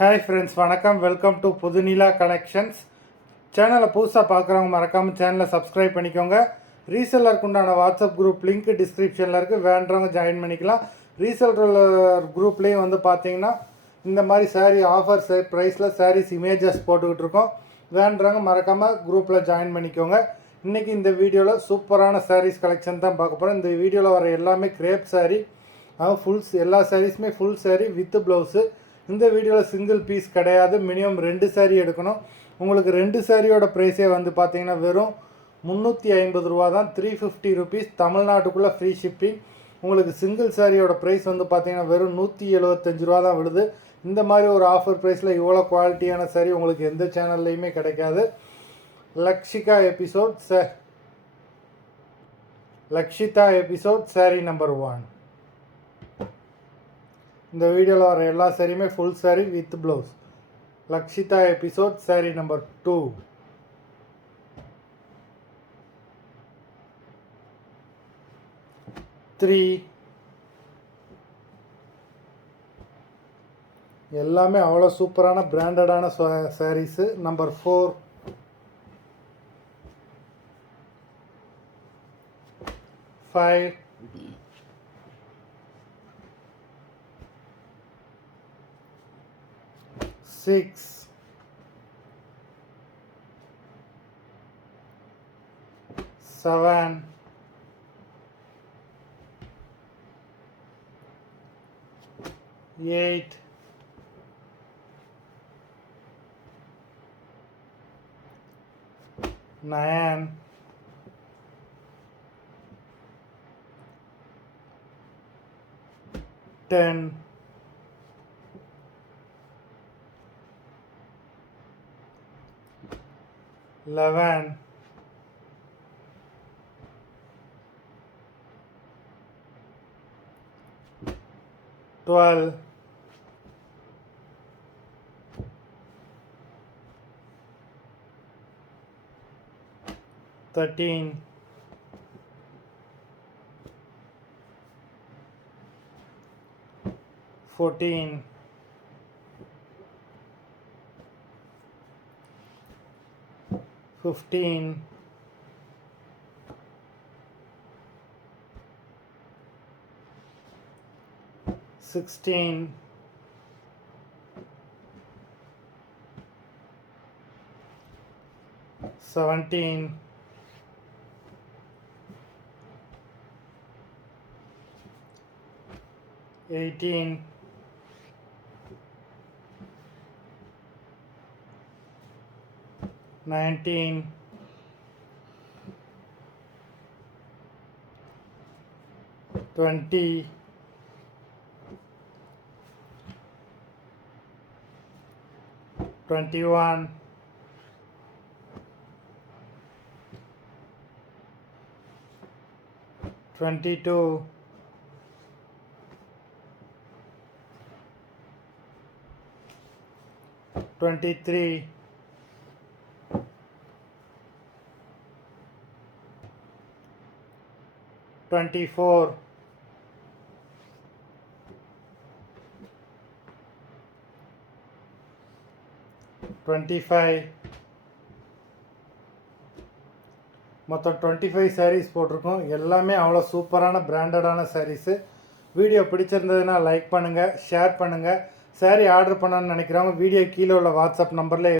Hi friends, வணக்கம். Welcome to Pudhunila collections. சேனலை புதுசாக பார்க்குறவங்க மறக்காமல் சேனலை சப்ஸ்கிரைப் பண்ணிக்கோங்க. ரீசெல்லருக்கு உண்டான வாட்ஸ்அப் குரூப் லிங்க் டிஸ்கிரிப்ஷனில் இருக்குது, வேண்டவங்க ஜாயின் பண்ணிக்கலாம். ரீசெல்லர் குரூப்லேயும் வந்து பார்த்தீங்கன்னா இந்த மாதிரி சாரீ ஆஃபர்ஸ் ப்ரைஸில் சாரீஸ் இமேஜஸ் போட்டுக்கிட்டு இருக்கோம். வேண்டவங்க மறக்காமல் குரூப்பில் ஜாயின் பண்ணிக்கோங்க. இன்றைக்கி இந்த வீடியோவில் சூப்பரான சாரீஸ் கலெக்ஷன் தான் பார்க்க போகிறோம். இந்த வீடியோவில் வர எல்லாமே கிரேப் சாரீ, எல்லா சாரீஸுமே ஃபுல் சாரீ வித் ப்ளவுஸு. இந்த வீடியோவில் சிங்கிள் பீஸ் கிடையாது, மினிமம் 2 சாரீ எடுக்கணும். உங்களுக்கு 2 சாரியோட ப்ரைஸே வந்து பார்த்தீங்கன்னா வெறும் 350 ரூபா தான், 350 ருபீஸ். தமிழ்நாட்டுக்குள்ளே ஃப்ரீ ஷிப்பிங். உங்களுக்கு சிங்கிள் சாரியோட ப்ரைஸ் வந்து பார்த்தீங்கன்னா வெறும் 175 ரூபா தான் விழுது. இந்த மாதிரி ஒரு ஆஃபர் ப்ரைஸில் இவ்வளோ குவாலிட்டியான சாரீ உங்களுக்கு எந்த சேனல்லையுமே கிடைக்காது. Lakshitha episode sari number 1. இந்த வீடியோவில் வர எல்லா சாரியுமே full sari with blouse. Lakshitha episode sari number 2. எல்லாமே அவ்வளோ சூப்பரான பிராண்டடான சாரீஸு. நம்பர் 4. 5. 6. 7. 8. 9. 10. 11. 12. 13. 14. 15. 16. 17. 18. 19. 20. 21. 22. 23. 24. 25. மொத்தம் 25 சாரீஸ் போட்டிருக்கோம். எல்லாமே அவ்வளோ சூப்பரான பிராண்டடான சாரீஸு. வீடியோ பிடிச்சிருந்ததுன்னா லைக் பண்ணுங்கள், ஷேர் பண்ணுங்கள். சாரீ ஆர்டர் பண்ணணும்னு நினைக்கிறவங்க வீடியோ கீழே உள்ள வாட்ஸ்அப் நம்பரில்